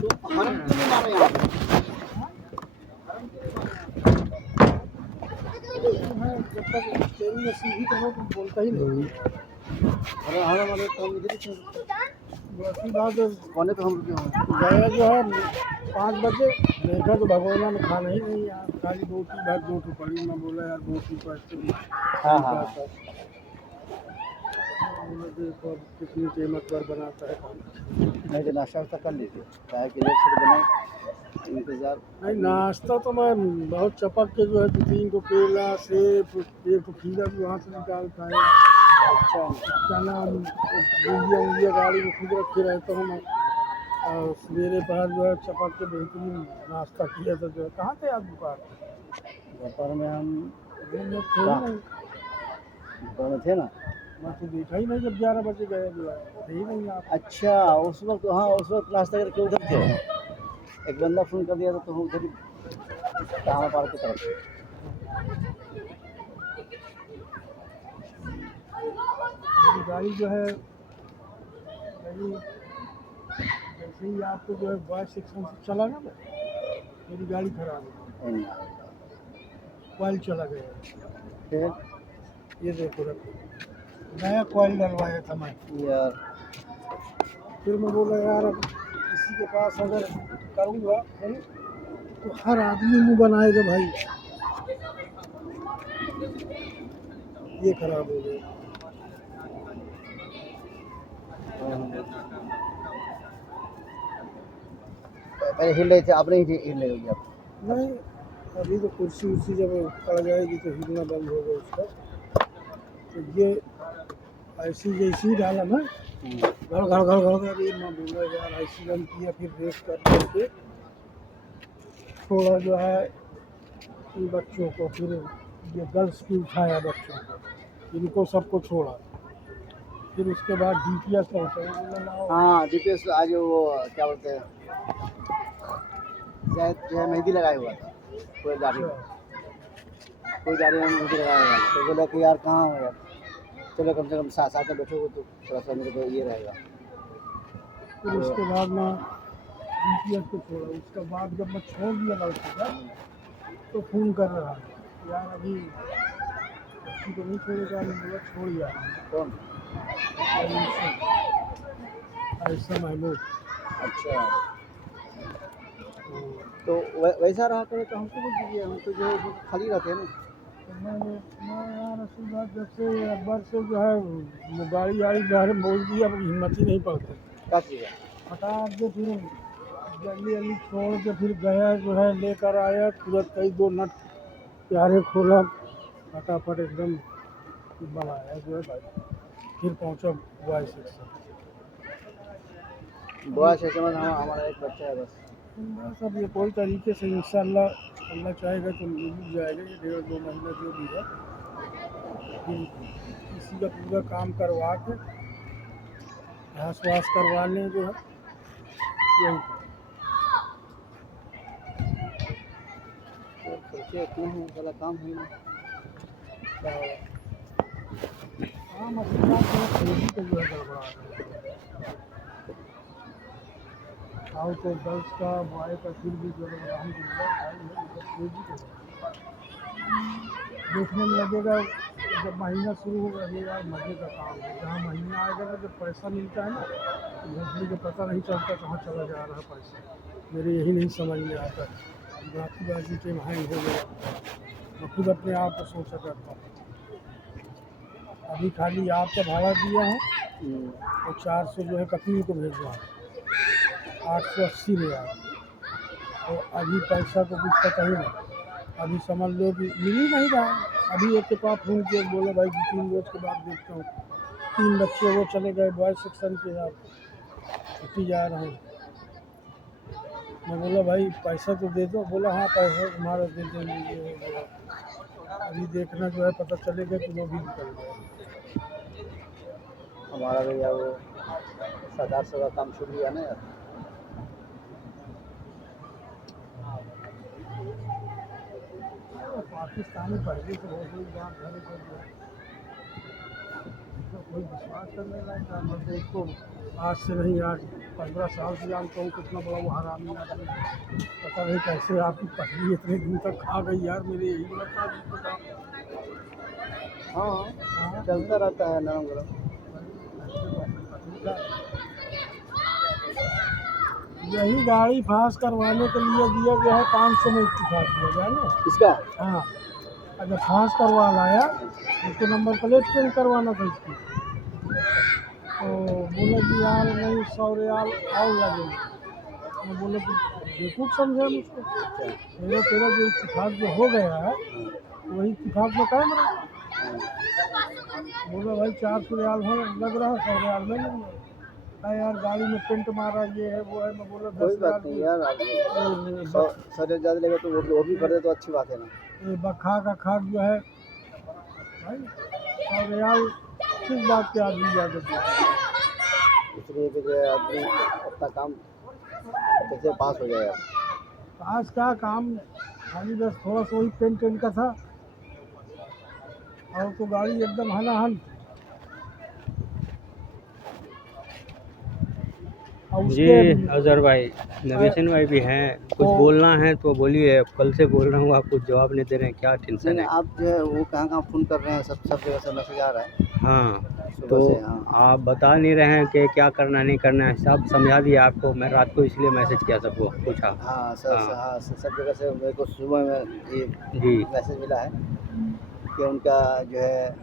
तो हरम क्यों नहीं माना यहाँ पे? जब तक तेरी नसीब ही करो तुम बोलता ही नहीं। अरे हरम वाले तो हम इधर ही थे। वैसी बात है, कोने पे हम रुके हुए हैं। गया जो है 5 बजे, देखा तो भगवाना में खाना ही नहीं यार, खाली रोटी भात 2 ठो पड़ी। मैं बोला यार रोटी को ऐसे भी हाँ क्या हाँ था। बोला देखो अब कितनी कीमतवर बनाता है खाना। नहीं तो नाश्ता वास्ता कर लीजिए, चाय के लिए से बने इंतजार। नहीं नाश्ता तो मैं बहुत चपक के जो है 2-3 को केला सेब 1 ठो खीरा भी वहाँ से निकाल खाया। अच्छा चना गुजिया उजिया गाड़ी में खुद रखे रहता हूँ मैं। और सवेरे पहर जो है चपक के बेहतरीन नाश्ता किया था। जो है कहाँ थे आप दोपहर? दोपहर में हम रूम में थे ही कहाँ नहीं। दोपहर में थे ना। मैं तो देखा ही नहीं जब 11 बजे गए जो है, थे ही नहीं आप। अच्छा उस वक्त, हाँ उस वक्त नाश्ता करके उधर थे। एक बंदा फ़ोन कर दिया था तो हम उधर ही टामा पार की तरफ थे। मेरी गाड़ी जो है मेरी जैसे ही आपको जो है बॉयज सेक्शन से चला ना मैं, मेरी गाड़ी खराब हो गई, कॉइल चला गया। फिर ये देखो रखो, नया कॉइल डलवाया था मैं। यार फिर मैं बोला यार अब किसी के पास अगर करूँगा तो हर आदमी मुँह बनाएगा भाई, ये खराब हो गया। पहले हिल रहे थे, अब नहीं हिल रही होगी अब। नहीं अभी तो कुर्सी उर्सी जब पड़ जाएगी तो हिलना बंद होगा उसका। तो ये ऐसी जैसी डाला ना घर घर घर घर कर, ये मैं बोला यार ऐसी बंद किया। फिर रेस कर करके थोड़ा जो है इन बच्चों को, फिर ये गर्ल्स की उठाया बच्चों को, इनको सबको छोड़ा। फिर उसके बाद DPS पहुँचा, बोला लाओ। हाँ DPS आज वो क्या बोलते हैं, शायद जो है मेहंदी लगाया हुआ था कोई गाड़ी में, कोई गाड़ी में मेहंदी लगाया हुआ था। तो बोला कि यार कहाँ हो यार, चलो कम से कम साथ साथ में बैठोगे तो थोड़ा सा मेरे को ये रहेगा। फिर उसके बाद मैं DPS को छोड़ा। उसके बाद जब मैं छोड़ दिया लाउडस्पीकर तो फ़ोन कर रहा है यार अभी बच्ची को नहीं छोड़ेगा। मैं बोला छोड़ यार। कौन? ऐसा महमूद। अच्छा तो वैसा रहा करे तो हमको बोल दीजिए, हम तो जो है वो खाली रहते हैं ना। तो मैं यार असल बात जब से अकबर से जो है गाड़ी गाड़ी बाहर बोल दिया, अब हिम्मत ही नहीं पड़ती। क्या चीज़ है? हटा के फिर जल्दी जल्दी छोड़ के फिर गया जो है लेकर आया तुरंत कई 2 नट प्यारे खोला, फटाफट एकदम बनाया जो है भाई। फिर पहुंचा बॉय सेक्शन। बुआ से समझ, हाँ हमारा एक बच्चा है बस। बस अब ये कोई तरीके से इंशाल्लाह अल्लाह चाहेगा तो मिल जाएगा। ये 1.5-2 महीना जो भी है फिर किसी का पूरा काम करवा के घास वास करवा लें जो है यही। तो सोचिए इतना है वाला काम है ना। क्या होगा? हाँ मतलब बात जो है तेजी पे जो है गड़बड़ा रहा है। आओ तो गर्ल्स का बॉय का फिर भी जो है अल्हम्दुलिल्लाह भाई है, मतलब तेजी पे है। देखने में लगेगा जब महीना शुरू होगा ये यार मज़े का काम है। जहाँ महीना आएगा ना जब पैसा मिलता है ना तो भोसड़ी का पता नहीं चलता कहाँ चला जा रहा है पैसा। मेरे यही नहीं समझ में आता। बाकी बाकी के हैंग हो गया, मैं खुद अपने आप को सोचा करता हूँ। अभी खाली आपका भाड़ा दिया है तो 400 जो है कपील को भेजना है, 880 ले आया। तो अभी पैसा तो कुछ पता ही नहीं। अभी समझ लो कि मिल ही नहीं रहा है। अभी एक के पास फ़ोन किया, बोला भाई 2-3 रोज़ के बाद देखता हूँ। 3 बच्चे वो चले गए बॉयज़ सेक्शन के, आप छुट्टी जा रहे हैं। मैं बोला भाई पैसा तो दे दो। बोला हाँ पैसा तुम्हारा दे देंगे ये वो। अभी देखना जो है पता चलेगा कि वो भी निकल गए। हमारा भैया वो सरदार से का काम छूट गया ना यार। पाकिस्तानी पहले से बहुत बड़ी बात है। कोई विश्वास करने लायक है। मैं तो उसको आज से नहीं, आज 15 साल से जानता हूँ, कितना बड़ा वो हरामी आदमी है। पता नहीं कैसे आपकी पत्नी इतने दिन तक खा गई यार, मेरे यही लगता है। हाँ चलता रहता है नरम गरम। यही गाड़ी फांस करवाने के लिए दिया गया है, 500 में इत्तेफाक किया गया ना इसका हाँ। अगर फांस करवा लाया उसको नंबर प्लेट चेंज करवाना था इसकी, तो बोले कि यार नहीं 100 रियाल और लगेगा। मैं बोले कि बेवकूफ़ समझे हम उसको। मेरा तेरा जो इत्तेफाक जो हो गया है वही इत्तेफाक में कायम रहा। बोला भाई 400 रियाल हो लग रहा है, 100 रियाल में नहीं है। यार गाड़ी में पेंट मारा, ये है वो है। मैं बोला 10 कोई बात नहीं यार, रियाल 100 ज़्यादा लेगा तो वो भी कर दे तो अच्छी बात है ना। ये बखा का खाक जो है भाई 100 रियाल किस बात के आदमी जाके इसलिए कि जो है आदमी अपना काम कैसे पास हो जाएगा। आज का काम खाली बस थोड़ा सा वही पेंट वेंट का था, और तो गाड़ी एकदम हनाहन। और जी उसके अजहर भाई, नवेशन भाई भी हैं, कुछ बोलना है तो बोलिए। कल से बोल रहा हूँ, आप कुछ जवाब नहीं दे रहे हैं, क्या टेंशन है? आप जो है वो कहाँ फ़ोन कर रहे हैं, सब जगह से मैसेज आ रहा है हाँ सुबह तो से। हाँ आप बता नहीं रहे हैं कि क्या करना नहीं करना है, सब समझा दिया आपको। मैं रात को इसलिए मैसेज किया, सबको पूछा। हाँ सब जगह से मेरे को सुबह में ये जी मैसेज मिला है कि उनका जो है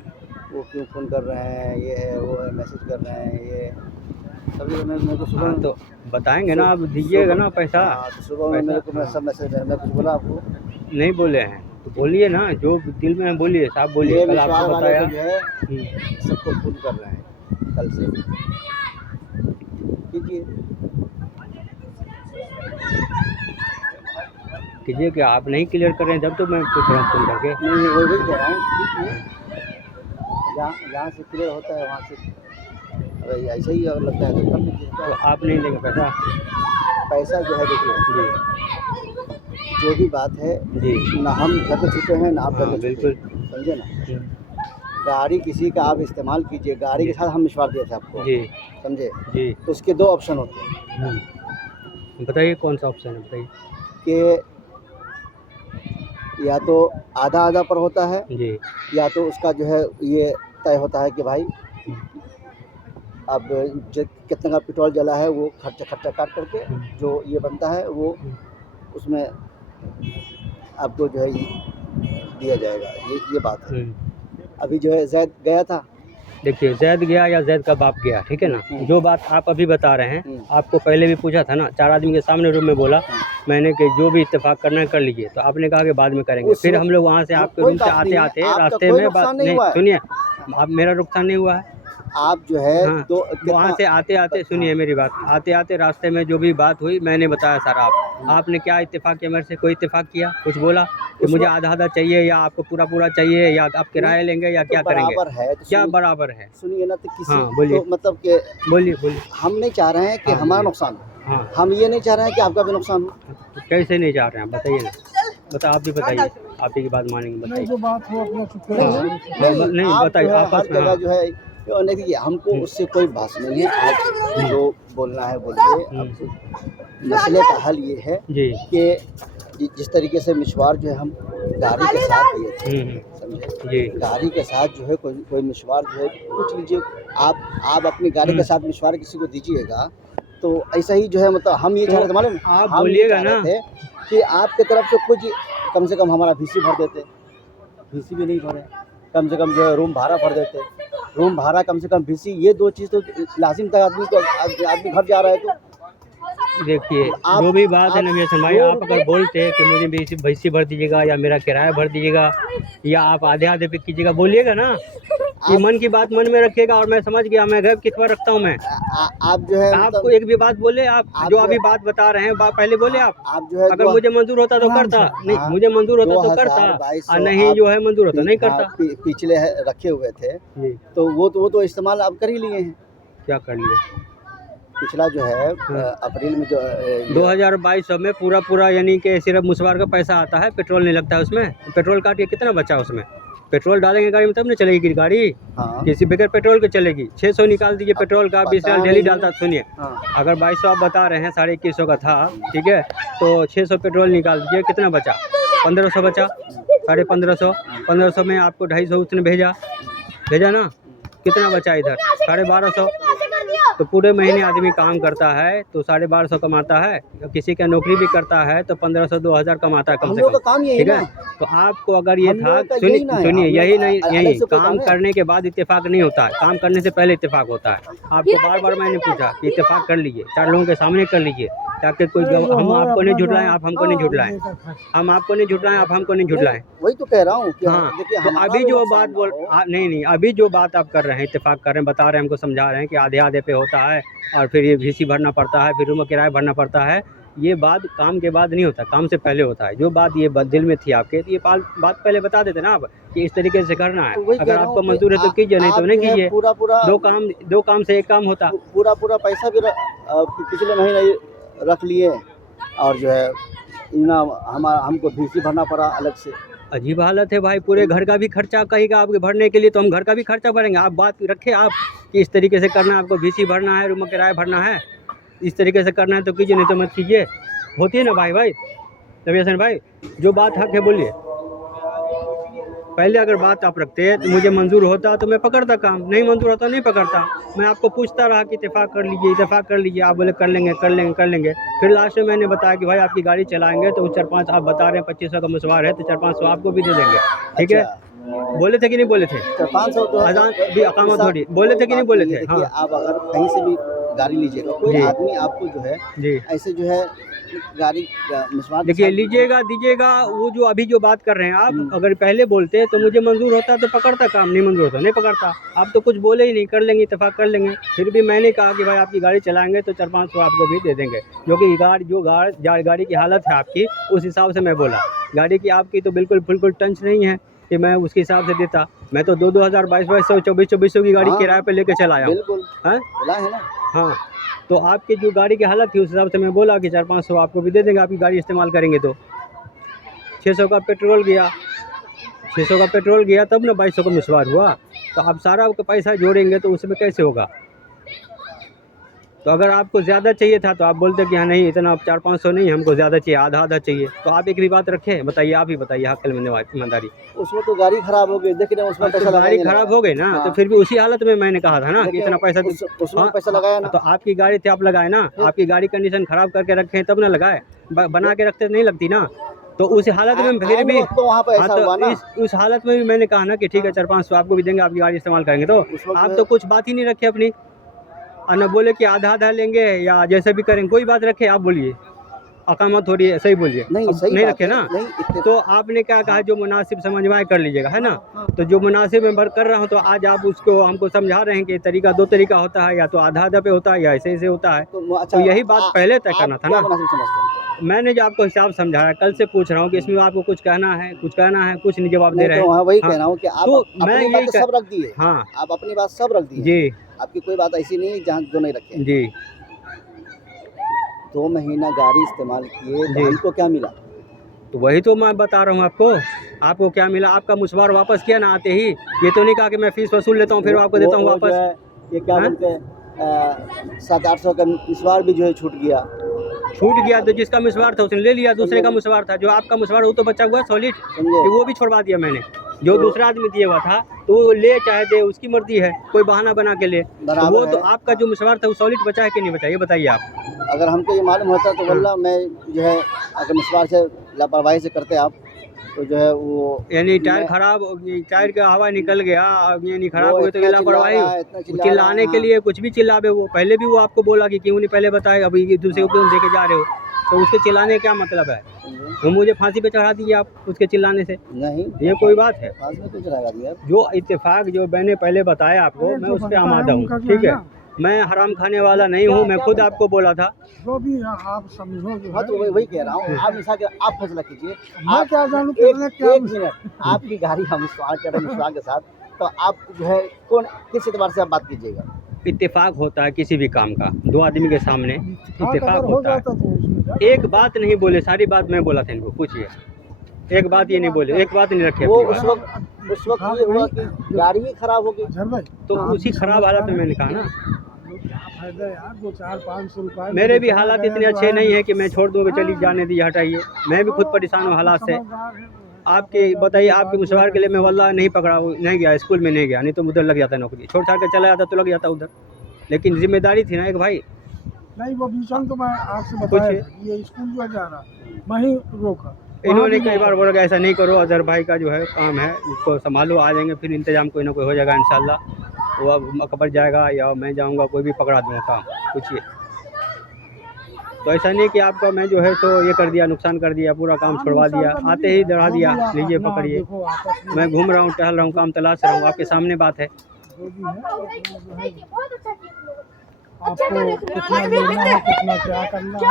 वो क्यों फ़ोन कर रहे हैं, ये है वो है, मैसेज कर रहे हैं, ये सब जगह मेरे को सुबह हाँ में तो बताएंगे ना, आप दीजिएगा ना पैसा। हाँ तो सुबह में मेरे को मैं सब मैसेज मैं कुछ बोला आपको नहीं बोले हैं तो बोलिए ना, जो दिल में है बोलिए, साहब बोलिए। ये कल विश्वास आपको वाले बताया। को जो है सबको फ़ोन कर रहे हैं कल से। कीजिए कि आप नहीं क्लियर कर रहे हैं, जब तो मैं पूछ रहा हूँ फ़ोन करके। नहीं वही कह रहा हूँ, जहाँ से क्लियर होता है वहाँ से अगर ऐसा ही अगर लगता है तो कर लीजिए। तो आप नहीं देंगे पैसा? पैसा जो है देखिए, जी जो भी बात है जी ना हम घर पे छुपे हैं ना आप घर हाँ पे छुपे बिल्कुल। हैं, समझे ना। गाड़ी किसी का आप इस्तेमाल कीजिए, गाड़ी के साथ हम विश्वास दिए थे आपको, जी समझे। जी तो उसके दो ऑप्शन होते हैं बताइए कौन सा ऑप्शन है, बताइए। कि या तो आधा आधा पर होता है, जी या तो उसका जो है ये तय होता है कि भाई अब जो कितना का पेट्रोल जला है वो खर्चा काट करके जो ये बनता है वो उसमें आपको जो है दिया जाएगा। ये बात है। अभी जो है जैद गया था, देखिए, जैद गया या जैद का बाप गया, ठीक है ना। जो बात आप अभी बता रहे हैं, आपको पहले भी पूछा था ना, 4 आदमी के सामने रूम में बोला मैंने कि जो भी इत्तेफाक करना है कर लीजिए, तो आपने कहा कि बाद में करेंगे। फिर हम लोग वहाँ से आपके रूम से आते आते रास्ते में बात नहीं, सुनिए आप, मेरा नुकसान नहीं हुआ है। आप जो है हाँ, तो वहाँ से आते आते सुनिए मेरी बात, आते आते रास्ते में जो भी बात हुई मैंने बताया सारा। आपने क्या इत्तेफाक किया मेरे से? कोई इत्तेफाक किया? कुछ बोला कि मुझे आधा आधा चाहिए या आपको पूरा पूरा चाहिए या आप किराया लेंगे या क्या करेंगे? बराबर है तो क्या बराबर है? सुनिए ना, तो किसी हाँ, बोलिए। तो मतलब कि बोलिए हम नहीं चाह रहे हैं कि हाँ, हमारा नुकसान हो, हाँ हम ये नहीं चाह रहे हैं कि आपका भी नुकसान हो। तो कैसे नहीं चाह रहे हैं, बताइए ना, आप भी बताइए, आप ही की बात मानेंगे, नहीं बताइए। जो बात हो अपना चुप नहीं आप बताइए, जो है आपस हर में। जगह जो है नहीं, देखिए हमको उससे कोई बहस नहीं है। आप जो बोलना है बोलिए। अब मसले का हल ये है जी कि जिस तरीके से मिशवार जो है हम गाड़ी के साथ दिए थे, समझे। जी गाड़ी के साथ जो है कोई मिशवार जो है पूछ लीजिए। आप अपनी गाड़ी के साथ मिशवार किसी को दीजिएगा तो ऐसा ही जो है, मतलब हम ये चाह रहे थे, मालूम आप हम ये बोलिएगा चाह रहे ना थे कि आपके तरफ से कुछ कम से कम हमारा VC भर देते। VC भी नहीं भरे, कम से कम जो है रूम भाड़ा भर देते। रूम भाड़ा कम से कम VC, ये दो चीज़ तो लाजिम था। आदमी घर जा रहा है तो देखिए जो भी बात है नवीन भाई, आप अगर बोलते कि मुझे VC भर दीजिएगा या मेरा किराया भर दीजिएगा या आप आधे आधे पे कीजिएगा, बोलिएगा ना कि मन की बात मन में रखिएगा। और मैं समझ गया, मैं घर कितना रखता हूँ मैं। आप जो है आपको एक भी बात बोले, आप जो अभी बात बता रहे हैं पहले बोले आप जो है अगर मुझे मंजूर होता तो करता, नहीं मुझे मंजूर होता तो करता, और नहीं जो है मंजूर होता नहीं करता। पिछले रखे हुए थे तो वो तो इस्तेमाल आप कर ही लिए हैं। क्या कर लिए? पिछला जो है अप्रैल में जो 2022 में पूरा यानी कि सिर्फ मुसवार का पैसा आता है, पेट्रोल नहीं लगता है उसमें। पेट्रोल काट के कितना बचा उसमें? पेट्रोल डालेंगे गाड़ी में तब ना चलेगी गाड़ी, हाँ किसी बगैर पेट्रोल के चलेगी। 600 निकाल दीजिए पेट्रोल का, 20 पता डेली नहीं। डालता। सुनिए, हाँ अगर 2200 आप बता रहे हैं, 2150 का था, ठीक है, तो 600 पेट्रोल निकाल दीजिए, कितना बचा? 1500 बचा, 1550, 1500 में आपको 250 उसने भेजा ना, कितना बचा इधर? 1250। तो पूरे महीने आदमी काम करता है तो 1250 कमाता है, किसी का नौकरी भी करता है तो 1500 2000 कमाता है कम हम से लोग का कम, काम यही ठीक ना है। तो आपको अगर ये हम था, लोग का यही ना है, सुनिए, हम लोग यही नहीं, अलग यही से कोई काम काम है? करने के बाद इत्तेफाक नहीं होता है, काम करने से पहले इत्तेफाक होता है। आपको बार बार मैंने पूछा कि इत्तेफाक कर लीजिए, 4 लोगों के सामने कर लीजिए, ताकि कोई हम आपको नहीं झुटलाएं, आप हमको नहीं झुटलाएं, हम आपको नहीं झुटलाएं, आप हमको नहीं झुटलाएं। वही तो कह रहा हूँ कि हाँ, देखिए तो हमारा अभी भी जो नुकसान बात ना बोल हो। नहीं, अभी जो बात आप कर रहे हैं, इत्तेफाक कर रहे हैं, बता रहे हैं, हमको समझा रहे हैं कि आधे आधे पे होता है और फिर ये VC भरना पड़ता है, फिर रूम का किराया भरना पड़ता है। ये बात काम के बाद नहीं होता, काम से पहले होता है। जो बात ये दिल में थी आपके, तो ये बात पहले बता देते ना आप कि इस तरीके से करना है। तो वही कह अगर रहा आपको हूँ कि मंजूर है तो कीजिए, नहीं तो आप नहीं जो है कीजिए। पूरा दो काम से एक काम होता। पूरा पैसा भी पिछले महीने रख लिए और जो है ना हमको VC भरना पड़ा अलग से। अजीब हालत है भाई, पूरे घर का भी खर्चा कहेगा आपके भरने के लिए, तो हम घर का भी खर्चा भरेंगे। आप बात रखें आप कि इस तरीके से करना है, आपको VC भरना है, रूम का किराया भरना है, इस तरीके से करना है तो कीजिए, नहीं तो मत कीजिए। होती है ना भाई रवि हसन भाई, जो बात हक है बोलिए। पहले अगर बात आप रखते तो मुझे मंजूर होता तो मैं पकड़ता काम, नहीं मंजूर होता नहीं पकड़ता। मैं आपको पूछता रहा कि इत्तेफाक कर लीजिए, आप बोले कर लेंगे। फिर लास्ट में मैंने बताया कि भाई आपकी गाड़ी चलाएंगे तो 4-5 आप बता रहे हैं 2500 का मशवार है, तो 4-500 आपको भी दे देंगे, ठीक है। बोले थे कि नहीं बोले थे? 500 तो अजान भी अकामत थोड़ी बोले थे कि नहीं बोले थे? देखिए हाँ आप अगर कहीं से भी गाड़ी लीजिएगा, कोई जी। आदमी आपको जो है जी, ऐसे जो है गाड़ी मिसमार के देखिए साथ- लीजिएगा दीजिएगा, वो जो अभी जो बात कर रहे हैं आप, अगर पहले बोलते तो मुझे मंजूर होता तो पकड़ता काम, नहीं मंजूर होता नहीं पकड़ता। आप तो कुछ बोले ही नहीं, कर लेंगे इत्तेफाक कर लेंगे। फिर भी मैंने कहा कि भाई आपकी गाड़ी चलाएंगे तो 4-500 आपको भी दे देंगे, जो कि गाड़ी की हालत है आपकी, उस हिसाब से मैं बोला। गाड़ी की आपकी तो बिल्कुल टंच नहीं है कि मैं उसके हिसाब से देता। मैं तो 2000 2200 2400 की गाड़ी हाँ। किराए पे लेके चला आया हूँ। बिल्कुल हाँ बोला है ना। हाँ, तो आपकी जो गाड़ी की हालत थी उस हिसाब से मैं बोला कि 4-500 आपको भी दे देंगे, आपकी गाड़ी इस्तेमाल करेंगे तो। 600 का पेट्रोल गया, 600 का पेट्रोल गया तब ना 2200 का मशवार हुआ। तो आप सारा पैसा जोड़ेंगे तो उसमें कैसे होगा? तो अगर आपको ज़्यादा चाहिए था तो आप बोलते कि हाँ नहीं इतना, आप 400-500 नहीं, हमको ज़्यादा चाहिए, आधा चाहिए। तो आप एक भी बात रखें, बताइए, आप ही बताइए, हक ईमानदारी। उसमें तो गाड़ी खराब हो गई, देखिए उसमें पैसा तो गाड़ी लगाएंगे ना। खराब हो गई ना, तो हाँ। फिर भी उसी हालत में मैंने कहा था ना कि देखिए, इतना पैसा उसमें हाँ, पैसा लगाया ना। तो आपकी गाड़ी थी, आप लगाए ना, आपकी गाड़ी कंडीशन खराब करके रखे तब ना लगाए, बना के रखते नहीं लगती ना। तो उस हालत में फिर भी तो वहाँ पे हाँ, ऐसा हुआ ना। तो उस हालत में भी मैंने कहा ना कि ठीक है 4-500 आपको भी देंगे, आपकी गाड़ी इस्तेमाल करेंगे। तो उस वक्त आप तो कुछ बात ही नहीं रखे अपनी, और न बोले कि आधा लेंगे या जैसे भी करेंगे, कोई बात रखे आप बोलिए, अकामत हो रही है, सही बोलिए। नहीं अब सही नहीं बात रखे है, ना, नहीं इतने तो आपने क्या कहा, जो मुनासिब समझ में आए कर लीजिएगा, है ना। तो जो मुनासिब में कर रहा हूँ, तो आज आप उसको हमको समझा रहे हैं कि तरीका 2 तरीका होता है, या तो आधा पे होता है या ऐसे होता है। अच्छा, तो यही बात पहले तय करना था ना। क्या मुनासिब समझते हैं? मैंने जो आपको हिसाब समझाया, कल से पूछ रहा हूँ कि इसमें आपको कुछ कहना है, कुछ नहीं जवाब दे नहीं रहे तो हैं। हाँ, वही हाँ, कह रहा हूँ कि आप तो मैं अपनी यही बातें सब रख दिए। हाँ आप अपनी बात सब रख दिए। जी आपकी कोई बात ऐसी नहीं है जहाँ जो नहीं रखे। जी 2 महीना गाड़ी इस्तेमाल किए जी। तो हमको क्या मिला? तो वही तो मैं बता रहा हूँ आपको क्या मिला। आपका मुशवार वापस किया ना आते ही, ये तो नहीं कहा कि मैं फीस वसूल लेता हूँ फिर आपको देता हूँ वो जो वापस। है, ये क्या हाँ? बोलते हैं 700-800 का मिसवार भी जो है छूट गया। छूट गया तो जिसका मुशवार था उसने ले लिया, दूसरे का मुशवार था, जो आपका मुशवार वो तो बचा हुआ सॉलिड, समझे? कि वो भी छोड़वा दिया मैंने। जो दूसरा आदमी दिया हुआ था तो वो ले चाहे दे, उसकी मर्जी है, कोई बहाना बना के ले। तो बराबर वो तो है। आपका जो मुशवार था वो सॉलिड बचा है कि नहीं बचा, ये बताइए आप। अगर हमको ये मालूम होता तो वल्लाह मैं जो है अगर मिसवार से लापरवाही से करते आप तो जो है वो यानी टायर खराब, टायर का हवा निकल गया, यानी खराब वो हो गई तो ये इतना चिल्ला लापरवाही। रहा है, इतना चिल्ला चिल्लाने रहा के है। लिए कुछ भी चिल्लावे, वो पहले भी वो आपको बोला कि क्यों नहीं पहले बताए, अभी दूसरे को क्यों देके जा रहे हो। तो उसके चिल्लाने क्या मतलब है? समझे? तो मुझे फांसी पे चढ़ा दीजिए आप उसके चिल्लाने से, नहीं ये कोई बात है? पास में कुछ रहेगा भैया। जो इत्तेफाक जो मैंने पहले बताया आपको, मैं उस पर आमादा हूँ, ठीक है। मैं हराम खाने वाला नहीं हूँ, मैं खुद आपको बोला था। जो भी आप समझो जो हाँ है, तो वही कह रहा हूँ, आप मिसा के आप फैसला कीजिए। मैं आप क्या जानूं एक करने क्या मिनट, आपकी गाड़ी हम मिसवार करें मिसवार के साथ, तो आप जो है किस एतबार से आप बात कीजिएगा? इत्तेफाक होता है किसी भी काम का, 2 आदमी के सामने इत्तेफाक अगर हो होता है। जाता तो उसमें क्या? एक बात नहीं बोले, सारी बात मैं बोला था इनको, पूछिए। एक बात ये नहीं बोले, एक बात नहीं रखे वो अपनी उस बात। वक्त उस वक्त ये हुआ कि गाड़ी ही खराब हो गई। अजहर भाई तो उसी खराब हालत में मैंने कहा ना, क्या फायदा यार, 200-500 रुपए मेरे भी हालात इतने अच्छे नहीं है कि मैं छोड़ दूँ कि चलिए जाने दीजिए हटाइए, मैं भी खुद परेशान हूँ हालात से। आपके बताइए, आपके मुसवार के लिए मैं वल्लाह नहीं पकड़ा, नहीं गया स्कूल में, नहीं गया, नहीं तो उधर लग जाता नौकरी, छोड़ छाड़ के चला जाता तो लग जाता उधर, लेकिन जिम्मेदारी थी ना एक भाई। नहीं वो बीचन तो मैं आपसे बताया था कि ये स्कूल जो जा रहा मैं ही रोका। इन्होंने कई बार बोला कि ऐसा नहीं करो, अजहर भाई का जो है काम है, उसको संभालो, आ जाएंगे, फिर इंतजाम कोई ना कोई हो जाएगा इंशाल्लाह। वो अब अकबर जाएगा या मैं जाऊंगा, कोई भी पकड़ा दूंगा काम, पूछिए। तो ऐसा नहीं कि आपका मैं जो है तो ये कर दिया, नुकसान कर दिया, पूरा काम छुड़वा दिया, आते ही दड़ा दिया, लीजिए पकड़िए। देखो आपस में मैं घूम रहा हूँ, टहल रहा हूँ, काम तलाश रहा हूँ, आपके सामने बात है। जो भी है आपको कितना लेना है, कितना क्या करना है।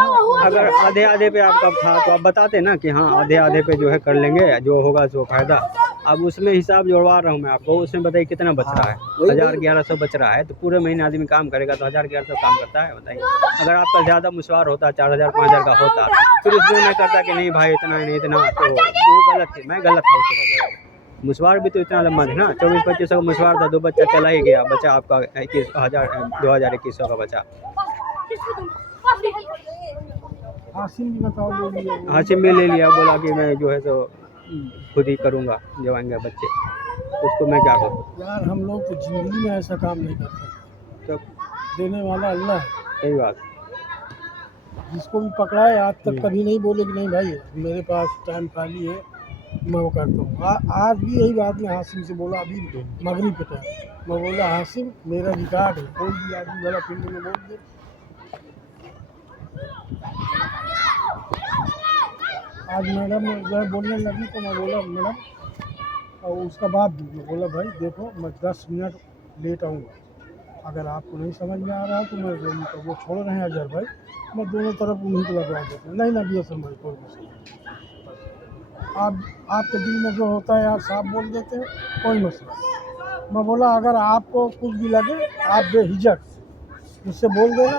अगर आधे आधे पे आपका था तो आप बताते ना कि हाँ आधे आधे पे जो है कर लेंगे, जो होगा जो फायदा। अब उसमें हिसाब जोड़वा रहा हूँ मैं आपको, उसमें बताइए कितना बच रहा है, 1000-1100 बच रहा है, तो पूरे महीने आदमी काम करेगा तो 1000-1100 काम करता है, बताइए। अगर आपका ज़्यादा मुसवार होता, 4000-5000 का होता, फिर उसमें मैं करता कि नहीं भाई इतना नहीं इतना, तो वो गलत थी, मैं गलत था उसके वजह। मुसवार भी तो इतना लंबा था ना, 24-2500 का मुसवार था, 2 बच्चा चला ही गया, बचा आपका 21,000 का बचा। हासिम भी बताओ ले लिया हाशिम भी ले लिया, बोला कि मैं जो है तो खुद ही करूँगा, जब आएंगे बच्चे, उसको मैं क्या करूँ। यार। हम लोग तो जिंदगी में ऐसा काम नहीं कर सकते, तो देने वाला अल्लाह है। सही बात, जिसको भी पकड़ा है आज तक कभी नहीं बोले कि नहीं भाई मेरे पास टाइम खाली है मैं वो करता हूँ। आज भी यही बात मैं हासिम से बोला, अभी मगरिब के टाइम मैं बोला हासिम मेरा रिकॉर्ड है, कोई भी आदमी वाला फील्ड में बोल दे। आज मैडम जो है बोलने लगी तो मैं बोला मैडम, और उसका बाप भी बोला भाई देखो मैं 10 मिनट लेट आऊँगा, अगर आपको नहीं समझ में आ रहा तो मैं तो वो छोड़ रहे हैं अजहर भाई, मैं दोनों तरफ उन्हीं को लगवा देता हूँ। नहीं ना भी असम भाई कोई मसला नहीं, आप आपके दिल में जो होता है आप साफ बोल देते हैं, कोई मसला नहीं। मैं बोला अगर आपको कुछ भी लगे आप बेहिचक मुझसे बोल देना,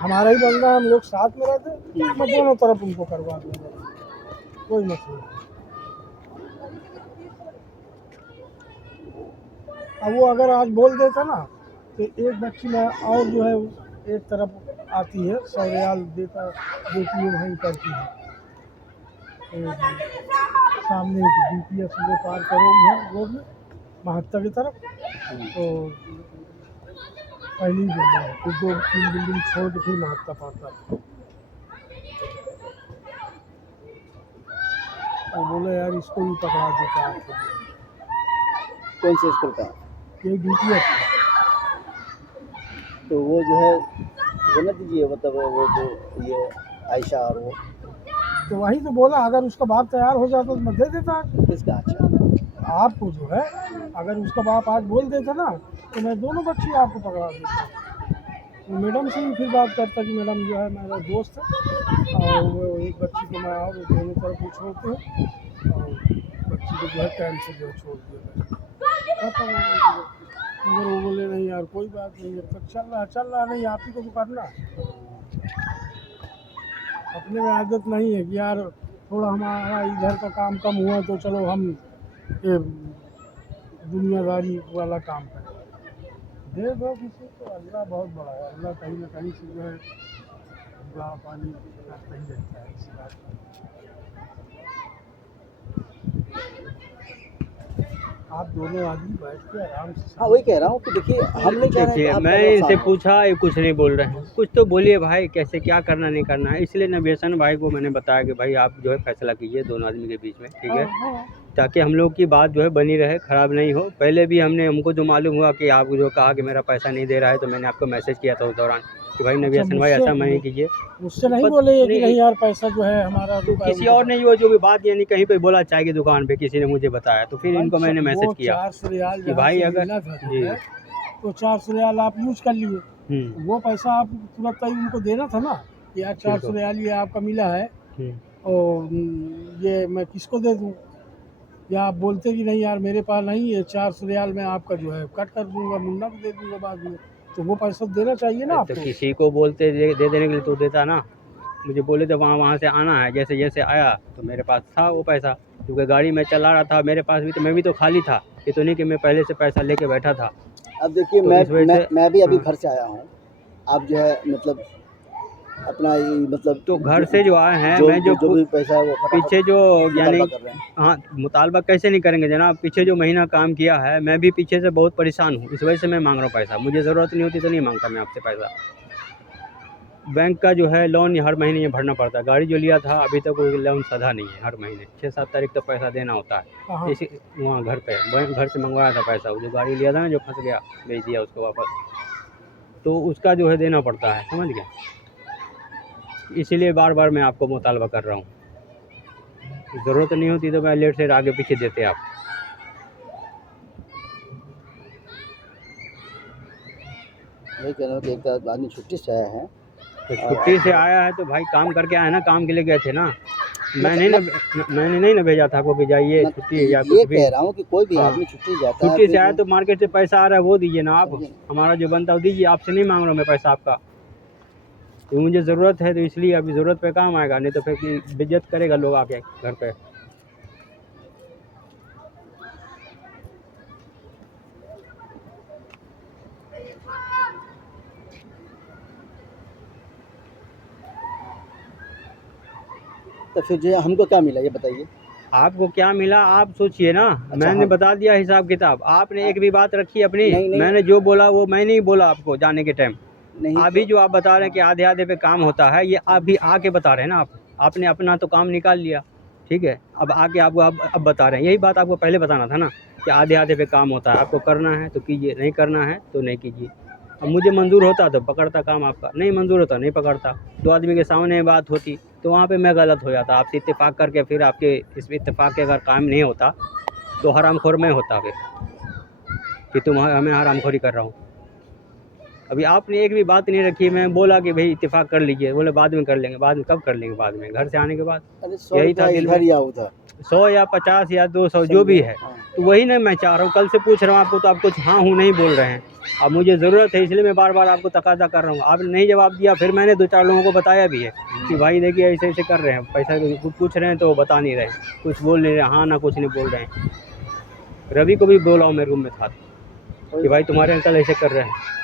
हमारा ही बंदा है, हम लोग साथ में रहते हैं, मैं दोनों तरफ उनको करवा दूँगा, कोई मसला नहीं। अब वो अगर आज बोल देता ना तो एक बच्ची में और जो है एक तरफ आती है 100 रियाल देती है, वहीं करती है, सामने DPS वो पार करोगे रोड में महत्ता की तरफ, तो पहली बिल्डिंग है, फिर 2-3 बिल्डिंग छोड़ के फिर महत्ता पड़ता है। तो बोले यार इसको भी पकड़ा देता है आपको। कौन से स्कूल का? ये DPS तो वो जो है देना दीजिए, मतलब वो जो ये आयशा और वो तो वही तो बोला अगर उसका बाप तैयार हो जाता तो मैं दे देता। किसका? अच्छा, आपको जो है अगर उसका बाप आज बोल देता ना तो मैं दोनों बच्ची आपको पकड़ा देता। तो मैडम से भी फिर बात करता कि मैडम जो है मेरा दोस्त है और वो एक बच्ची को मैं और दोनों तरफ को छोड़ते हैं और बच्ची को जो है टाइम से जो है छोड़ दिया। मगर वो बोले नहीं यार कोई बात नहीं, जब तक चल रहा नहीं आप ही को तो करना। अपने में आदत नहीं है कि यार थोड़ा हमारा इधर का काम कम हुआ तो चलो हम ये दुनियादारी वाला काम करें। दे दो किसी को, अल्लाह बहुत बड़ा है, अल्लाह कहीं ना कहीं से जो है दुआ पानी करता ही रहता है, इसी बात पर आप दोनों आदमी बैठ के आराम से। हाँ वही कह रहा हूँ कि देखिए हम नहीं कह रहे हैं कि देखिए आप मैं इनसे पूछा, ये कुछ नहीं बोल रहे हैं, कुछ तो बोलिए भाई कैसे क्या करना नहीं करना है। इसलिए नबीसन भाई को मैंने बताया कि भाई आप जो है फैसला कीजिए दोनों आदमी के बीच में, ठीक है, ताकि हम लोग की बात जो है बनी रहे, ख़राब नहीं हो। पहले भी हमको जो मालूम हुआ कि आप जो कहा कि मेरा पैसा नहीं दे रहा है, तो मैंने आपको मैसेज किया था उस दौरान कि भाई नबीसन भाई ऐसा नहीं कीजिए। मुझसे नहीं बोले कि नहीं यार पैसा जो है हमारा तो किसी और ने वो जो भी बात यानी कहीं पे बोला चाय की दुकान पे किसी ने मुझे बताया, तो फिर इनको मैंने मैसेज किया 400 रियाल कि भाई अगर जी तो 400 रियाल आप यूज कर लिए, वो पैसा आप तुरंत ही उनको देना था ना कि यार 400 रियाल ये आपका मिला है और ये मैं किसको दे दूँ, या आप बोलते कि नहीं यार मेरे पास नहीं है 400 रियाल मैं आपका जो है कट कर दूंगा, मुन्ना को दे दूंगा बाद में, तो वो पैसा देना चाहिए ना आपको। तो किसी को बोलते दे देने के लिए तो देता ना, मुझे बोले तो वहाँ से आना है, जैसे जैसे आया तो मेरे पास था वो पैसा, क्योंकि गाड़ी में चला रहा था, मेरे पास भी तो मैं भी तो खाली था, ये तो नहीं कि मैं पहले से पैसा लेके बैठा था। अब देखिए तो इस वजह से मैं भी अभी हाँ। घर से आया हूँ। आप जो है मतलब अपना ये मतलब तो घर से जो आए हैं, मैं जो भी पैसा है वो पीछे जो यानी मुतालबा कर रहे हैं। हाँ, मुतालबा कैसे नहीं करेंगे जनाब, पीछे जो महीना काम किया है मैं भी पीछे से बहुत परेशान हूँ, इस वजह से मैं मांग रहा हूँ पैसा। मुझे ज़रूरत नहीं होती तो नहीं मांगता मैं आपसे पैसा। बैंक का जो है लोन हर महीने ये भरना पड़ता है। गाड़ी जो लिया था अभी तक वो लोन सधा नहीं है। हर महीने 6-7 तारीख तक पैसा देना होता है। कहाँ? इसी वहाँ घर पे बैंक घर से मंगवाया था पैसा, वो जो गाड़ी लिया था ना जो फंस गया, भेज दिया उसको वापस, तो उसका जो है देना पड़ता है, समझ गए। इसीलिए बार बार मैं आपको मुतालबा कर रहा हूँ। ज़रूरत नहीं होती तो मैं लेट से आगे पीछे देते आप। ये कह रहा हूँ कि एक आदमी छुट्टी से आया है। तो छुट्टी से आया है तो भाई काम करके आए ना, काम के लिए गए थे ना। मैंने नहीं ना भेजा था आपको कि जाइए छुट्टी या ये कुछ भी। कह रहा हूँ कि कोई भी हाँ। आदमी छुट्टी जाता है, छुट्टी से फिर आया तो मार्केट से पैसा आ रहा है वो दीजिए ना आप। समझे। हमारा जो बनता है वो दीजिए, आपसे नहीं मांग रहा हूँ मैं पैसा आपका। तो मुझे ज़रूरत है तो इसलिए अभी ज़रूरत पे काम आएगा, नहीं तो फिर की बेइज्जत करेगा लोग आके घर पे। तो फिर जो है हमको क्या मिला ये बताइए। आपको क्या मिला आप सोचिए ना। मैंने हाँ। बता दिया हिसाब किताब, आपने एक भी बात रखी अपनी। नहीं। मैंने जो बोला वो मैंने ही बोला आपको जाने के टाइम। नहीं अभी जो आप बता रहे हैं कि आधे आधे पे काम होता है, ये अभी आके बता रहे हैं ना आप। आपने अपना तो काम निकाल लिया, ठीक है, अब आके आपको अब बता रहे हैं। यही बात आपको पहले बताना था ना कि आधे आधे पे काम होता है, आपको करना है तो कीजिए, नहीं करना है तो नहीं कीजिए। अब मुझे मंजूर होता तो पकड़ता काम आपका, नहीं मंजूर होता नहीं पकड़ता। दो आदमी के सामने बात होती तो वहाँ पे मैं गलत हो जाता। आपसे इत्तेफाक करके फिर आपके इस इत्तेफाक के अगर काम नहीं होता तो हरामखोर मैं होता फिर कि तुम हमें हरामखोरी कर रहा हूँ। अभी आपने एक भी बात नहीं रखी। मैं बोला कि भाई इत्तेफाक कर लीजिए, बोले बाद में कर लेंगे। बाद में कब कर लेंगे? बाद में घर से आने के बाद। अरे 100 यही था दिल इधर में, या उधर 100 या 50 या 200 जो भी है। हाँ। तो वही ना मैं चाह रहा हूँ। कल से पूछ रहा हूँ आपको तो आप कुछ हाँ हूँ नहीं बोल रहे हैं। अब मुझे ज़रूरत है इसलिए मैं बार बार आपको तकाजा कर रहा हूँ। आपने नहीं जवाब दिया, फिर मैंने 2-4 लोगों को बताया भी है कि भाई देखिए ऐसे ऐसे कर रहे हैं, पैसा पूछ रहे हैं तो बता नहीं रहे, कुछ बोल नहीं रहे, हाँ ना कुछ नहीं बोल रहे हैं। रवि को भी बोला हूँ, मैं रूम में था कि भाई तुम्हारे अंकल ऐसे कर रहे हैं।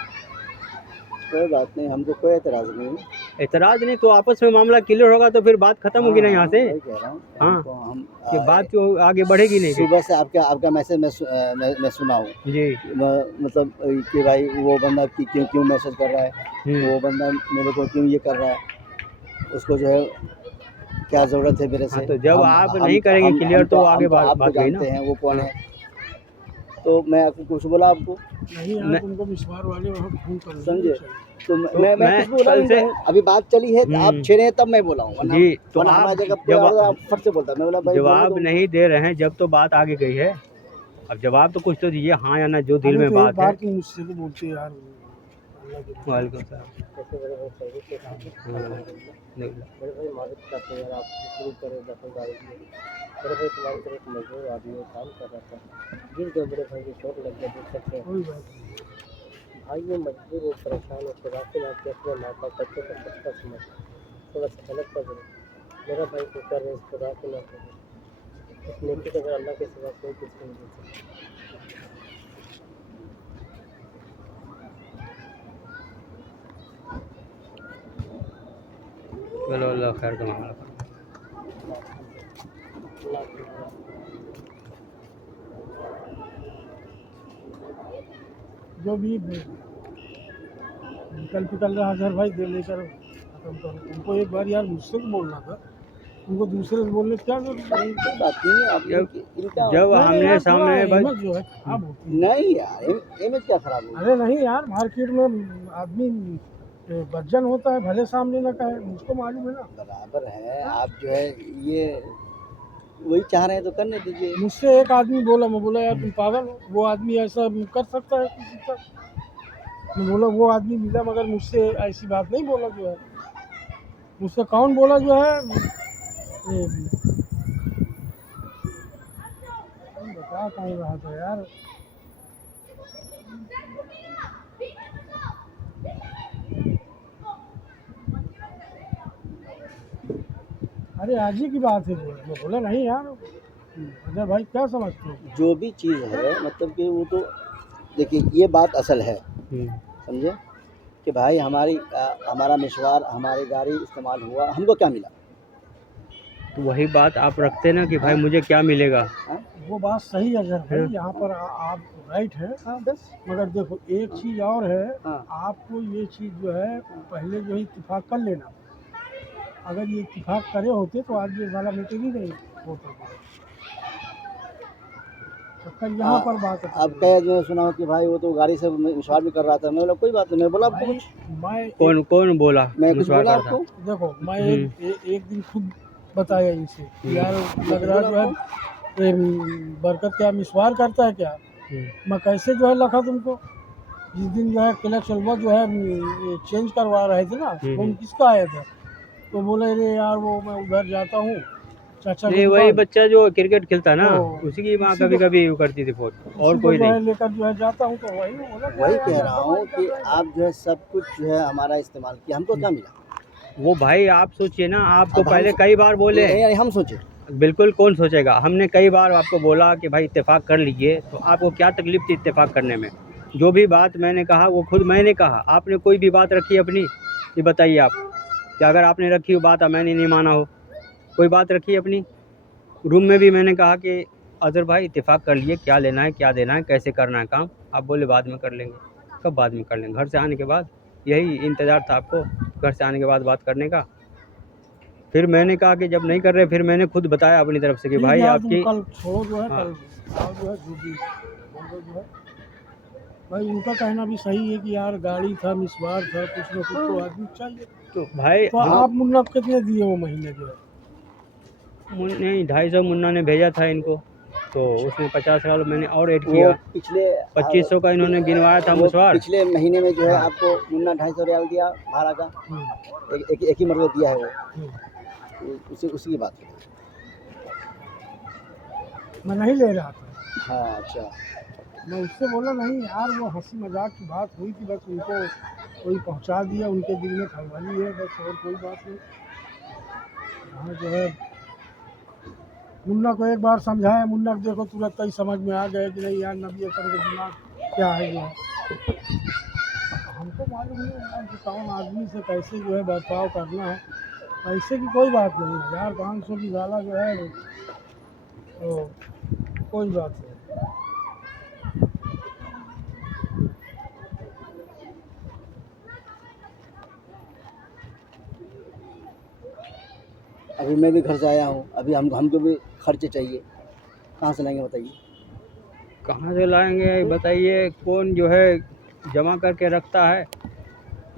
कोई बात नहीं, हमको कोई एतराज़ नहीं। एतराज़ नहीं तो आपस में मामला क्लियर होगा तो फिर बात खत्म होगी ना यहाँ से। वही कह रहा हूँ। हाँ, तो हम कि बात जो आगे बढ़ेगी नहीं फिर। सुबह से आपका मैसेज मैं सुना हूँ जी। मतलब कि भाई वो बंदा क्यों मैसेज कर रहा है, वो बंदा मेरे को क्यों ये कर रहा है, उसको जो है क्या ज़रूरत है मेरे से। हाँ, तो जब आप नहीं करेंगे क्लियर तो आगे बात गई ना। जानते हैं वो कौन है, तो मैं आपको कुछ बोला आपको नहीं यार, तुमको विश्वास वाले वहाँ फोन कर समझे। तो मैं कुछ बोला कल से नहीं। अभी बात चली है तो आप छेड़े तब मैं बोला हूँ जी। तो हमारी जगह पे आप फट से बोलता। मैं बोला भाई जवाब नहीं दे रहे हैं जब तो बात आगे गई है। अब जवाब तो कुछ तो दीजिए, हाँ या ना, जो दिल में बात है। तुम मुझसे तो बोलते यार। वालेकुम सलाम। बड़े भाई मदद करते यार, आप शुरू करें दखलदारी की। बड़े भाई तुम्हारी तरफ मजदूर आदमी काम कर रहा था, गिर गए बड़े भाई की चोट लग गया, देख सकते हैं भाई वो मजबूर हो, परेशान हो, खुदा के नाम पे अपने माँ बाप बच्चों का सबका समझ थोड़ा सा हेल्प कर दो मेरा भाई को कर रहे खुदा के नाम पे। इस नेकी को अगर अल्लाह के सिवा कोई कुछ नहीं दे सकता। चलो अल्लाह खैर का मामला। जो भी निकल रहा घर भाई दे लेकर खत्म करो। तुमको एक बार यार मुझसे तो बोलना था, तुमको दूसरे से बोलने क्या जरूरत। बात नहीं है जब आमने सामने इमेज जो है खराब होती है। नहीं यार, इमेज क्या खराब होगी। अरे नहीं यार, मार्केट में आदमी बर्जन होता है, भले सामने ना कहे, मुझको मालूम है ना। बराबर है, आप जो है ये वही चाह रहे हैं तो करने दीजिए। मुझसे एक आदमी बोला, मैं बोला यार तुम पागल हो, वो आदमी ऐसा कर सकता है किसी का। मैं बोला वो आदमी मिला मगर मुझसे ऐसी बात नहीं बोला जो है। मुझसे कौन बोला जो है बता कहीं रहा था यार। अरे आज ही की बात है जो है। मैं बोला नहीं यार अजय भाई क्या समझते हो? जो भी चीज़ है मतलब कि वो तो देखिए ये बात असल है, समझे कि भाई हमारा मशवार हमारी गाड़ी इस्तेमाल हुआ, हमको क्या मिला? तो वही बात आप रखते ना कि भाई हाँ? मुझे क्या मिलेगा। हाँ? वो बात सही है अजय भाई, हाँ। यहाँ पर आप राइट है, हाँ बस। मगर देखो एक चीज़ और है, हाँ। आपको ये चीज़ जो है पहले जो है इत्तेफाक कर लेना। अगर ये इत्तेफाक करे होते तो आज ये वाला मीटिंग ही नहीं होता। चक्कर यहाँ पर बात है। अब कह जो सुना हो कि भाई वो तो गाड़ी से मशवार भी कर रहा था, मैं बोला कोई बात नहीं, मैं बोला आपको भाई, कुछ, मैं कौन कौन बोला मैं कुछ मशवरा बोला करता? आपको? देखो मैं एक दिन खुद बताया इनसे कि यार लग रहा जो है ये बरकत क्या मिसवार करता है क्या? मैं कैसे जो है लखा तुमको जिस दिन जो है क्लच वो जो है चेंज करवा रहे थे ना, वो किसका आया था? तो बोले अरे यार वो मैं उधर जाता हूँ चाचा नहीं के वही दुकान, बच्चा जो क्रिकेट खेलता ना, तो उसी की माँ उसी कभी को- कभी वो करती थी फोटो, और उसी को कोई जो है नहीं। लेकर जो है जाता हूँ, तो वही बोला क्या वही यार कह लड़का रहा हूँ भाई कि कर रहे हैं। आप जो है सब कुछ जो है हमारा इस्तेमाल किया, हमको क्या मिला? वो भाई आप सोचिए ना, आपको अब हम पहले कई बार बोले। हम सोचे बिल्कुल कौन सोचेगा, हमने कई बार आपको बोला कि भाई इत्तेफाक कर लीजिए, तो आपको क्या तकलीफ थी इत्तेफाक करने में? जो भी बात मैंने कहा वो खुद मैंने कहा, आपने कोई भी बात रखी अपनी? ये बताइए आप, कि अगर आपने रखी हो बात मैंने नहीं माना हो, कोई बात रखी अपनी? रूम में भी मैंने कहा कि अजहर भाई इत्तेफाक कर लिए, क्या लेना है क्या देना है कैसे करना है काम? आप बोले बाद में कर लेंगे। कब बाद में कर लेंगे? घर से आने के बाद? यही इंतज़ार था आपको, घर से आने के बाद बात करने का? फिर मैंने कहा कि जब नहीं कर रहे, फिर मैंने खुद बताया अपनी तरफ से कि ठीक भाई है यार तुम आपकी। कल छोड़ो जो है, हाँ। कल आओ जो है जो भी होगा जो है। भाई उनका कहना भी सही है कि यार गाड़ी था मिसवार था, कुछ ना कुछ तो आदमी चाहिए। तो भाई तो आप मुन्ना को कितने दिए वो महीने जो है? नहीं 250 मुन्ना ने भेजा था इनको, तो उसने 50 वाला मैंने और ऐड वो किया। पिछले 2500 का इन्होंने गिनवाया था वो मशवार। पिछले महीने में जो है हाँ। आपको मुन्ना 250 रियाल दिया भाड़ा का, एक ही मरतबा दिया है वो, उसी की बात है। मैं नहीं ले रहा था, हाँ अच्छा। मैं उससे बोला नहीं यार वो हंसी मजाक की बात हुई थी, बस उनको कोई पहुंचा दिया, उनके दिल में खलबली है बस, और कोई बात नहीं। हाँ जो है मुन्ना को एक बार समझाया, मुन्ना को देखो तुरंत ही समझ में आ गया कि नहीं यार नबी अकरम का दिमाग क्या है जो है। हमको मालूम नहीं यार कि कौन आदमी से कैसे जो है बर्ताव करना है, पैसे की कोई बात नहीं, 1500 की गाला जो है तो कोई बात नहीं। अभी मैं भी घर से आया हूँ, अभी हमको भी खर्चे चाहिए, कहाँ से लाएंगे बताइए? कहाँ से लाएंगे बताइए? कौन जो है जमा करके रखता है?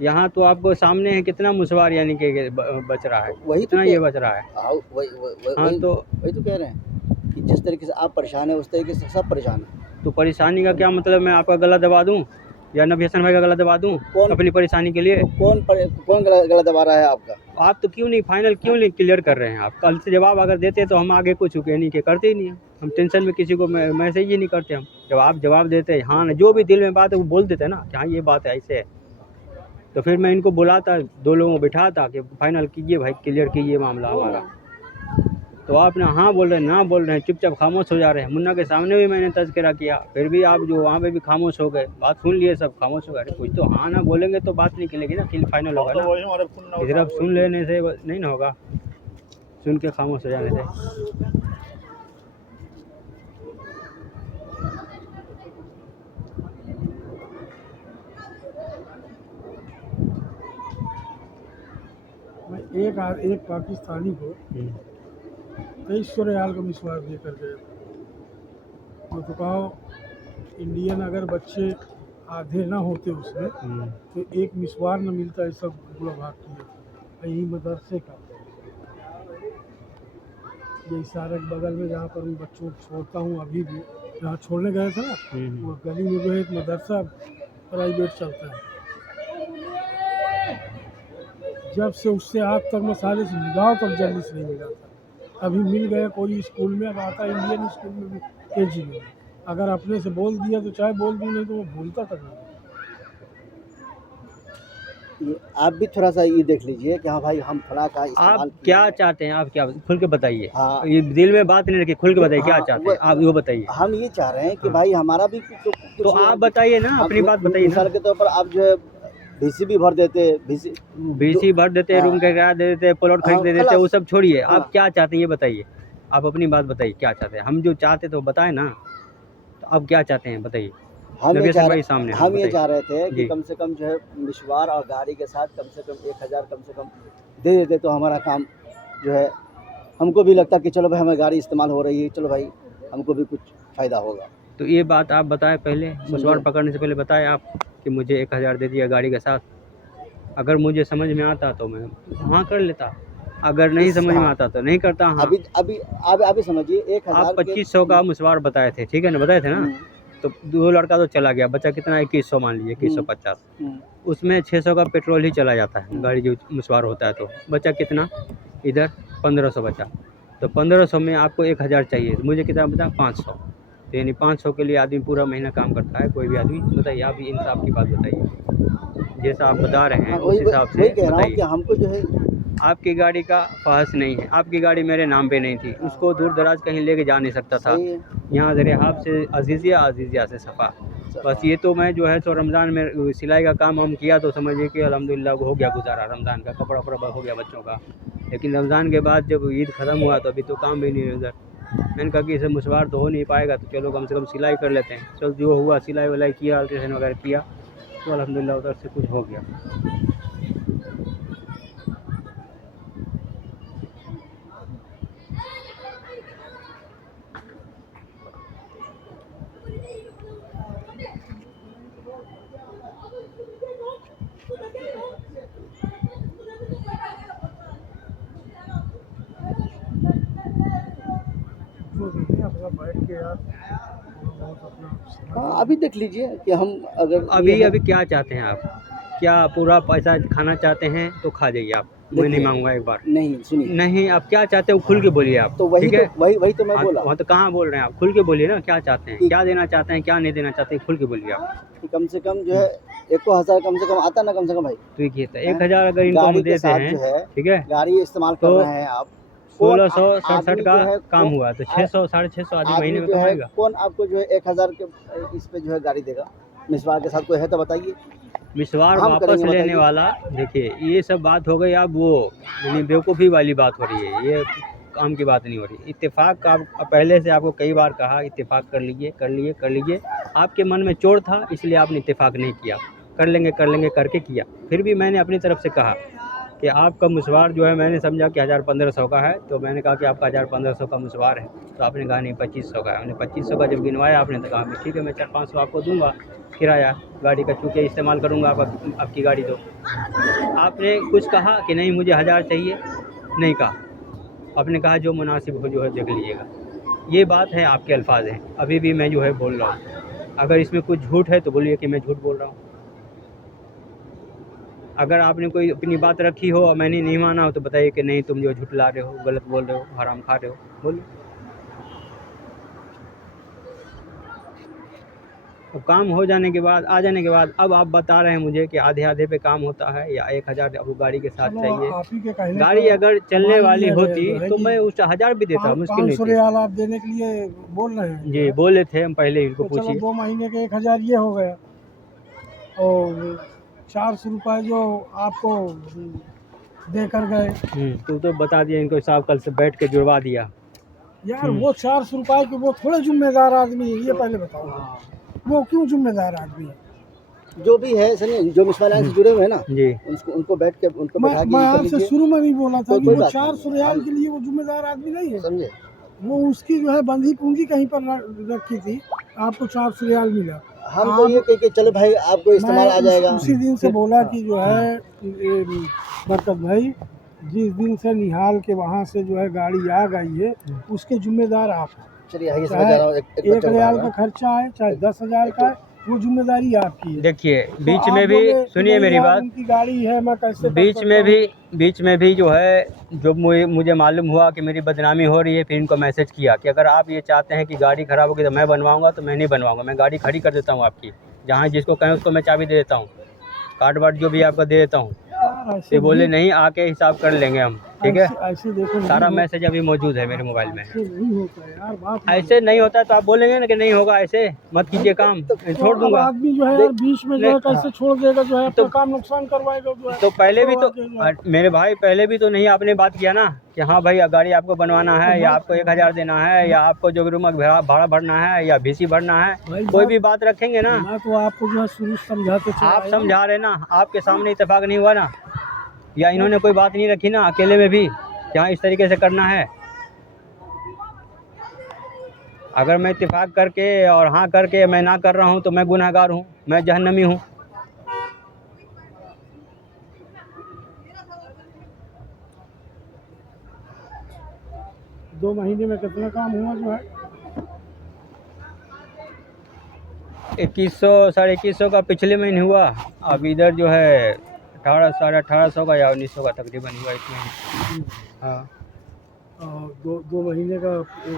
यहाँ तो आपको सामने है कितना मुसवार यानी कि बच रहा है, वही तो कितना ये बच रहा है। हाँ, हाँ तो वही तो कह रहे हैं कि जिस तरीके से आप परेशान है उस तरीके से सब परेशान है। तो परेशानी का क्या मतलब? मैं आपका गला दबा दूं या नबी हसन भाई का गला दबा दूं कौन- अपनी परेशानी के लिए? कौन गला दबा रहा है आपका? आप तो क्यों नहीं फाइनल क्यों नहीं क्लियर कर रहे हैं? आप कल से जवाब अगर देते तो हम आगे कुछ चुके नहीं, के करते ही नहीं हैं। हम टेंशन में किसी को मैसेज ही नहीं करते हम। जब आप जवाब देते हाँ ना, जो भी दिल में बात है वो बोल देते ना कि हाँ ये बात है ऐसे है, तो फिर मैं इनको बुलाता, 2 लोगों को बिठाता कि फाइनल कीजिए भाई, क्लियर कीजिए मामला हमारा। तो आप ना हाँ बोल रहे हैं ना बोल रहे हैं, चुपचाप खामोश हो जा रहे हैं। मुन्ना के सामने भी मैंने तज़किरा किया, फिर भी आप जो वहाँ पे भी खामोश हो गए, बात सुन लिए सब खामोश हो गए। कुछ तो हाँ ना बोलेंगे तो बात निकलेगी ना, फाइनल होगा ना। सिर्फ सुन लेने से नहीं ना होगा, सुन के खामोश हो जाने से। मैं एक पाकिस्तानी को 2300 रियाल का मिसवार दे कर गया। तो कहो इंडियन अगर बच्चे आधे ना होते उसमें तो एक मिसवार न मिलता, ऐसा बुरा भाग किया यही मदरसे का। ये सारे बगल में जहाँ पर मैं बच्चों को छोड़ता हूँ, अभी भी जहाँ छोड़ने गए थे ना, वो गली में जो है एक मदरसा प्राइवेट चलता है। जब से उससे आज तक मैं साले से निगाह तक जल्दी से नहीं मिला था, अभी मिल गया कोई स्कूल में, अब आता इंडियन स्कूल में भी KG में। अगर अपने से बोल दिया तो चाहे बोल दूँ, नहीं तो वो भूलता तक नहीं। आप भी थोड़ा सा ये देख लीजिए कि हाँ भाई हम फला का इस्तेमाल आप किए क्या हैं। चाहते हैं, आप क्या खुल के बताइए। हाँ। ये दिल में बात नहीं रखिए, खुल के बताइए क्या हाँ, चाहते हैं आप, वो बताइए। हम ये चाह रहे हैं कि हाँ। भाई हमारा भी कुछ तो आप बताइए ना, अपनी बात बताइए ना। मिसाल के तौर पर आप जो है VC भी भर देते, बीसी भर देते हैं, हाँ। रूम का किराया दे देते हैं, प्लॉट खरीद हाँ, दे देते हैं, खलास। वो सब छोड़िए। हाँ। आप क्या चाहते हैं ये बताइए, आप अपनी बात बताइए क्या चाहते हैं। हम जो चाहते थे वो बताएं ना, तो आप क्या चाहते हैं बताइए। हम ये नबी चाह भाई रहे सामने हैं, हम ये बताइए। चाह रहे थे कि जी। कम से कम जो है मिशवार और गाड़ी के साथ कम से कम 1000 कम से कम दे देते तो हमारा काम जो है हमको भी लगता कि चलो भाई हमें गाड़ी इस्तेमाल हो रही है, चलो भाई हमको भी कुछ फ़ायदा होगा। तो ये बात आप बताएं पहले, मशवार पकड़ने से पहले बताएं आप कि मुझे 1000 दे दिया गाड़ी के साथ। अगर मुझे समझ में आता तो मैं हाँ कर लेता, अगर नहीं समझ में आता तो नहीं करता। हाँ, अभी समझिए 1000 आप 2500 का मशवार बताए थे, ठीक है ना, बताए थे ना। तो 2 लड़का तो चला गया, बचा कितना 2100 मान लीजिए, 2150। उसमें 600 का पेट्रोल ही चला जाता है, गाड़ी जो मशवार होता है। तो बचा कितना, इधर 1500 बचा। तो 1500 में आपको 1000 चाहिए, तो मुझे कितना बचा 500। तो यानी 500 के लिए आदमी पूरा महीना काम करता है, कोई भी आदमी। बताइए आप इंसाफ की बात बताइए, जैसा आप बता रहे हैं उस हिसाब से वही कह रहा हूँ कि बताइए। हमको जो है आपकी गाड़ी का फहस नहीं है, आपकी गाड़ी मेरे नाम पे नहीं थी, उसको दूर दराज कहीं लेके जा नहीं सकता था। सही है। यहाँ दरियाहाब से अजीज़िया से सफ़ा। बस ये तो मैं जो है तो रमज़ान में सिलाई का काम हम किया तो समझिए कि अल्हम्दुलिल्लाह हो गया गुजारा, रमज़ान का कपड़ा वपड़ा हो गया बच्चों का। लेकिन रमज़ान के बाद जब ईद ख़त्म हुआ तो अभी तो काम भी नहीं है उधर। मैंने कहा कि इसे मशवार तो हो नहीं पाएगा, तो चलो कम से कम सिलाई कर लेते हैं। चल जो हुआ सिलाई वलाई किया, अल्ट्रेशन वगैरह किया, तो अल्हम्दुलिल्लाह उधर से कुछ हो गया। जो भी है अपना बैठ के यार थोड़ा बहुत अपना समझ हाँ, अभी देख लीजिए कि हम अगर अभी क्या चाहते हैं आप, क्या पूरा पैसा खाना चाहते हैं तो खा जाइए आप, मैं नहीं देखिए, मांगूंगा एक बार। नहीं सुनिए, नहीं, आप क्या चाहते हो खुल के बोलिए आप, तो वही ठीक है। तो वही तो मैं हाँ, बोला वहाँ तो कहाँ बोल रहे हैं आप, खुल के बोलिए ना, क्या चाहते हैं, कि- क्या देना चाहते हैं, क्या नहीं देना चाहते हैं, खुल के बोलिए आप। कि कम से कम जो है 1000 कम से कम आता ना, कम से कम भाई तो ये कहता है 1000 अगर इनको हम गाड़ी के देते साथ हैं, जो है ठीक है, गाड़ी इस्तेमाल कर तो रहे हैं आप, कौन 1667 आदमी का जो है काम हुआ, तो 600 650 आदमी आदमी महीने में जो है कमाएगा। कौन आपको जो है 1000 के इस पे जो है गाड़ी देगा, मिसवार के साथ कोई है तो बताइए। मिसवार हम वापस करेंगे, लेने बताइए। वाला, देखिए ये सब बात हो गई। अब वो यानी बेवकूफ़ी वाली बात हो रही है, ये काम की बात नहीं हो रही। इत्तेफाक का पहले से आपको कई बार कहा, इत्तेफाक कर लीजिए कर लीजिए कर लीजिए। आपके मन में चोट था इसलिए आपने इत्तेफाक नहीं किया, कर लेंगे करके किया। फिर भी मैंने अपनी तरफ से कहा कि आपका मशवार जो है, मैंने समझा कि 1000-1500 का है, तो मैंने कहा कि आपका 1000-1500 का मशवार है। तो आपने कहा नहीं 2500 का है। मैंने 2500 का जब गिनवाया आपने, तो कहा ठीक है मैं 400-500 आपको दूंगा किराया गाड़ी का, चूँकि इस्तेमाल करूँगा आपकी गाड़ी। तो आपने कुछ कहा कि नहीं मुझे 1000 चाहिए, नहीं कहा। आपने कहा जो मुनासिब हो जो है देख लीजिएगा। ये बात है, आपके अल्फाज हैं, अभी भी मैं जो है बोल रहा हूँ। अगर इसमें कुछ झूठ है तो बोलिए कि मैं झूठ बोल रहा हूँ। अगर आपने कोई अपनी बात रखी हो और मैंने नहीं माना हो तो बताइए कि नहीं तुम जो झूठ ला रहे हो, गलत बोल रहे हो, हराम खा रहे हो, बोलिए। तो काम हो जाने के बाद, आ जाने के बाद, अब आप बता रहे हैं मुझे कि आधे पे काम होता है या 1000 अब गाड़ी के साथ चलो चाहिए। आप ही के कहने गाड़ी पर अगर चलने मान वाली लिया होती गया है तो कि मैं उस 1000 भी देता, मुश्किल नहीं 500 थी। रियाल आप देने के लिए बोल रहे हैं। जी बोले थे हम पहले, इनको तो चलो पूछिए। 2 महीने के 1000 ये हो गया, और 400 रुपये जो आपको दे कर गए। तो बता दिया इनको, साहब कल से बैठ के जुड़वा दिया। यार वो 400 रुपये के वो थोड़े जिम्मेदार आदमी है, ये पहले बताओ, वो क्यों जिम्मेदार आदमी है? जो भी है सनी, जो मिसवार लाइन से जुड़े हुए हैं ना, जी उनको बैठ के उनको बैठा के मैं ये कर आपसे लीजिए, शुरू में भी बोला था कोई कि वो बात नहीं। 400 रियाल के लिए वो जिम्मेदार आदमी नहीं है। समझे। वो उसकी जो है बंधी पूंजी कहीं पर रखी थी, आपको 400 रियाल मिला। हम तो ये कह के चलो भाई आपको इस्तेमाल आ जाएगा। उसी दिन से बोला कि जो है ये बरकत भाई, जिस दिन से निहाल के वहाँ से जो है गाड़ी आ गई है उसके जिम्मेदार आप हैं। चलिए आगे समझ चाहे आ रहा हूँ, एक 1 रियाल का खर्चा है, चाहे 10,000 का है, वो जिम्मेदारी आपकी है। देखिए तो बीच आप में भी बोले कि सुनिए नहीं मेरी यार, बात, उनकी गाड़ी है, मैं कैसे कर बीच सकता में भी जो है, जो मुझे मालूम हुआ कि मेरी बदनामी हो रही है, फिर इनको मैसेज किया कि अगर आप ये चाहते हैं कि गाड़ी ख़राब होगी तो मैं बनवाऊंगा, तो मैं नहीं बनवाऊंगा, मैं गाड़ी खड़ी कर देता हूँ आपकी, जहाँ जिसको कहें उसको मैं चाबी दे देता हूँ। कार्ड वार्ड जो भी आपका दे देता हूँ। यार ऐसे ये बोले नहीं, आके हिसाब कर लेंगे हम, ठीक है। ऐसे देखो नहीं सारा हो- मैसेज अभी मौजूद है मेरे मोबाइल में। ऐसे नहीं होता है यार, बात ऐसे नहीं होता तो आप बोलेंगे ना कि नहीं होगा, ऐसे मत कीजिए काम, छोड़ अब दूंगा। आदमी जो है यार बीच में जो है कैसे छोड़ देगा, जो है अपना तो- काम नुकसान करवाएगा जो है। तो पहले भी तो आगे जो है- मेरे भाई पहले भी तो नहीं आपने बात किया ना कि हाँ भाई गाड़ी आपको बनवाना है, या आपको 1000 देना है, या आपको जो रूम का भाड़ा भरना है, या भीसी भरना है, भाई कोई भी बात रखेंगे ना। मैं तो आपको जो है शुरू से समझाते चला आप आया समझा रहे ना, आपके सामने इत्तेफाक नहीं हुआ ना, या इन्होंने कोई बात नहीं रखी ना अकेले में भी कि हाँ इस तरीके से करना है। अगर मैं इत्तेफाक करके और हाँ करके मैं ना कर रहा हूँ तो मैं गुनहगार हूँ, मैं जहन्नमी हूँ। हूँ। 2 महीने में कितना काम हुआ जो है? 2100 साढ़े 2100 का पिछले महीने हुआ। अब इधर जो है 1800 साढ़े 1800 का या 1900 का तकरीबन हुआ इसमें। हाँ, और 2 महीने का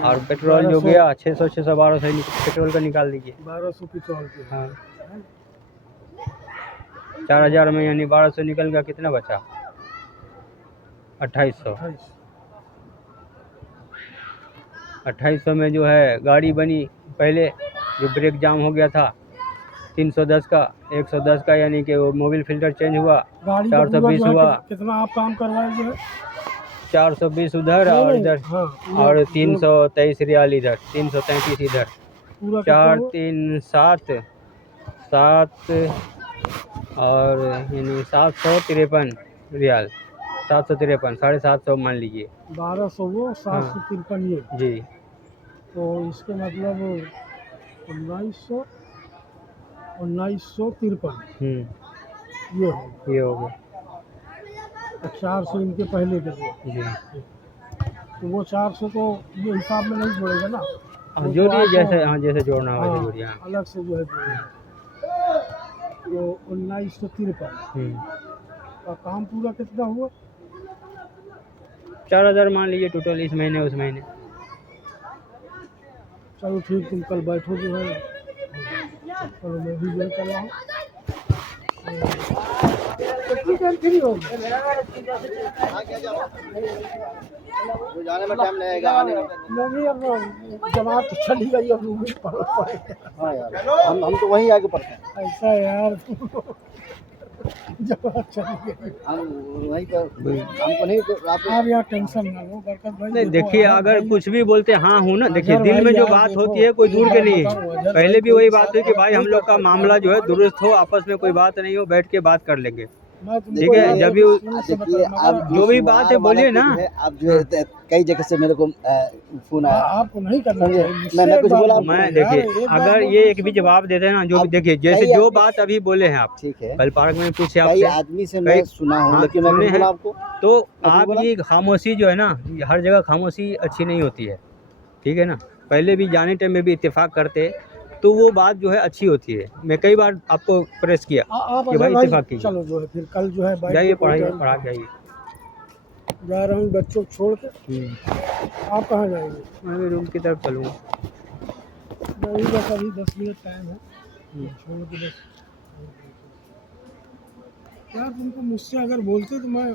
और पेट्रोल जो गया 600 1200 पेट्रोल का निकाल दीजिए। 1200 पेट्रोल के। हाँ, 4000 में यानी 1200 निकल गया, कितना बचा? 2800। 2800 में जो है गाड़ी बनी। पहले जो ब्रेक जाम हो गया था 310 का, 110 का, यानी कि वो मोबिल फिल्टर चेंज हुआ, गाड़ी का 420 पूरा जो हुआ, है कितना आप काम करवाए जो है? 420 उधर और इधर, हाँ, और 323 रियाल इधर, 333 इधर, पूरा कितना 4 हुआ? 3 7 7 और यानी 753 रियाल, 753 750 मान लीजिए 1200 वो 753 ये। जी। तो इसके मतलब 1953 ये हो। ये हो गया 400 इनके पहले के थे। जी। तो वो 400 तो ये हिसाब में नहीं जोड़ेगा ना, हाँ, जोड़िए जैसे, हाँ जैसे जोड़ना हो हाँ, वैसे जोड़िए। हाँ। अलग से जो है जोड़ेगा। तो 1953 का काम पूरा कितना हुआ? 4000 मान लीजिए टोटल, इस महीने उस महीने। चलो ठीक, तुम कल बैठो जो है। चलो मैं भी जो है चल रहा हूँ। कितनी देर फ्री होगी? तो जाने में टाइम लगेगा, आने में। नहीं अब जमात तो चली गई, अब रूम में पड़ेगा। हाँ यार, हम तो वहीं आके पढ़ते हैं। ऐसा है यार, जमात चली गई। हम वहीं पर, हमको नहीं तो आप आप यार टेंशन ना लो बरकत भाई। नहीं देखो, देखिए, अगर अगर भाई- कुछ भी बोलते हाँ हूँ ना, देखिए अगर दिल भाई में जो यार बात देखो, होती है कोई दूर के नहीं बताऊं, है। अगर पहले भाई भी वही कोई बात हुई कि भाई हम लोग का मामला जो है दुरुस्त हो, आपस में कोई बात नहीं हो, बैठ के बात कर लेंगे, मैं तुमको ठीक है। यार जब भी शुरू से देखिए, बता- आप मगर जो भी बात है बोलिए ना। आप जो है कई जगह से मेरे को फोन आया। आपको नहीं करना समझे? चाहिए। मुझसे मैं एक कुछ बार बोला? बोलो मैं यार, देखिए, एक बार अगर बोलो, ये एक मुझसे भी जवाब देते हैं ना, जो भी अब देखिए जैसे कई जो आदमी- बात अभी बोले हैं आप, ठीक है, कल पार्क में पूछे कई आपसे, आदमी से मैं सुना हूँ, हाँ, लेकिन मैं सुने कुछ बोला हैं। आपको। तो अभी आप बोला? ये खामोशी जो है ना, ये हर जगह खामोशी अच्छी नहीं होती है, ठीक है ना। पहले भी जाने टाइम में भी इत्तेफाक करते तो वो बात जो है अच्छी होती है। मैं कई बार आपको प्रेस किया आप कि अगर भाई भाई इत्तेफाक कीजिए, चलो जो है फिर कल जो है बाइक जाइए पे कोई पढ़ाइए, टाइम- पढ़ा के आइए। जा रहा हूँ बच्चों को छोड़ के। आप कहाँ जाएंगे? मैं भी रूम की तरफ चलूँगा। मैं भी बस अभी 10 मिनट टाइम है, छोड़ के बस। यार तुमको मुझसे अगर बोलते तो मैं